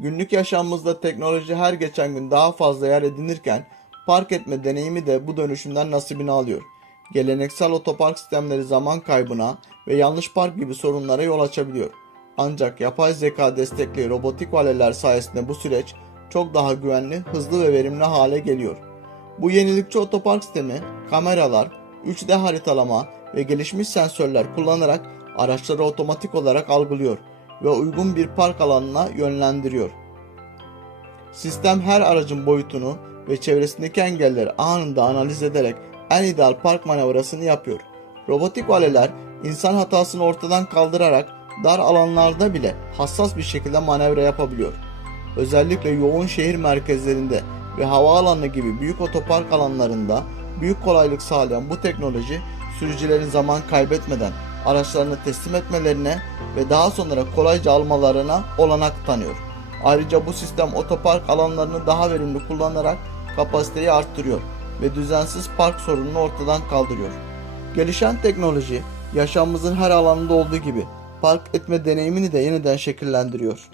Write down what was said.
Günlük yaşamımızda teknoloji her geçen gün daha fazla yer edinirken park etme deneyimi de bu dönüşümden nasibini alıyor. Geleneksel otopark sistemleri zaman kaybına ve yanlış park gibi sorunlara yol açabiliyor. Ancak yapay zeka destekli robotik valeler sayesinde bu süreç çok daha güvenli, hızlı ve verimli hale geliyor. Bu yenilikçi otopark sistemi kameralar, 3D haritalama ve gelişmiş sensörler kullanarak araçları otomatik olarak algılıyor ve uygun bir park alanına yönlendiriyor. Sistem her aracın boyutunu ve çevresindeki engelleri anında analiz ederek en ideal park manevrasını yapıyor. Robotik valeler insan hatasını ortadan kaldırarak dar alanlarda bile hassas bir şekilde manevra yapabiliyor. Özellikle yoğun şehir merkezlerinde ve havaalanı gibi büyük otopark alanlarında büyük kolaylık sağlayan bu teknoloji sürücülerin zaman kaybetmeden araçlarını teslim etmelerine ve daha sonra kolayca almalarına olanak tanıyor. Ayrıca bu sistem otopark alanlarını daha verimli kullanarak kapasiteyi arttırıyor ve düzensiz park sorununu ortadan kaldırıyor. Gelişen teknoloji yaşamımızın her alanında olduğu gibi park etme deneyimini de yeniden şekillendiriyor.